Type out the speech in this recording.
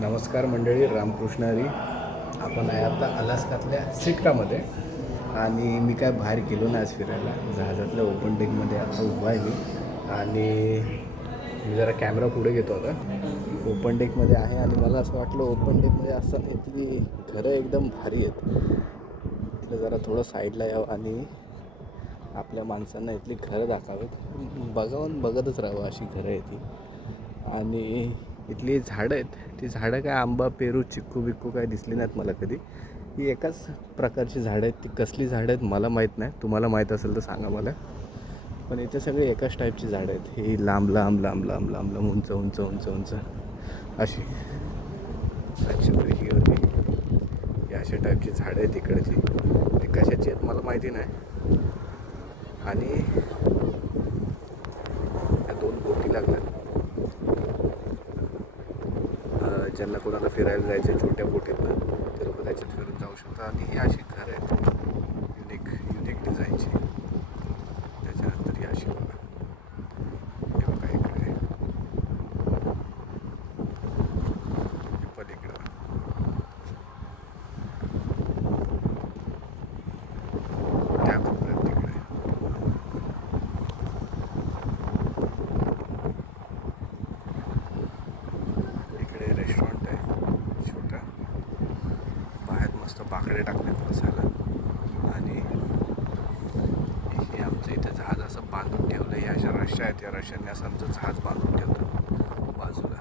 नमस्कार मंडळी, रामकृष्ण हरी. आपण आहे आता अलास्कातल्या सिटकामध्ये आणि मी काय बाहेर गेलो ना आज फिरायला. जहाजातल्या ओपन डेकमध्ये आता उभा आहे मी आणि मी जरा कॅमेरा पुढे घेतो आता. ओपन डेकमध्ये आहे आणि मला असं वाटलं ओपन डेकमध्ये असं इथली घरं एकदम भारी आहेत. इथलं जरा थोडं साईडला यावं आणि आपल्या माणसांना इथली घरं दाखवावीत. बघतच राहावं अशी घरं आहे ती. आणि इथली झाडं आहेत, ती झाडं काय आंबा, पेरू, चिक्कू बिक्कू काय दिसली नाहीत मला कधी. ही एकाच प्रकारची झाडं आहेत. ती कसली झाडं आहेत मला माहीत नाही. तुम्हाला माहीत असेल तर सांगा मला. पण इथे सगळे एकाच टाईपची झाडं आहेत. ही लांब लांब लांब लांब लांब लांब उंच उंच उंच उंच अशी. अच्छा, तर ही होती ही अशा टाईपची झाडं आहेत इकडची. ती कशाची आहेत मला माहिती नाही. आणि ह्या दोन बोटी लागल्यात. ज्यांना कोणाला फिरायला जायचं आहे छोट्या बोटीतनं ते लोक त्याच्यात फिरून जाऊ शकतात. आणि ही अशी घरं आहेत युनिक डिझाईनची. त्याच्यानंतर ही अशी बघा, हे बघा इकडे पलीकडं त्या कोपऱ्यात तिकडे. इकडे रेस्टॉरंट आहे छोटा. बाहेर मस्त बाकडे टाकलेत बसायला. आणि हे आमचं इथे जहाज असं बांधून ठेवलं. या अशा रश्या आहेत, या रश्यांनी असं आमचं जहाज बांधून ठेवलं बाजूला.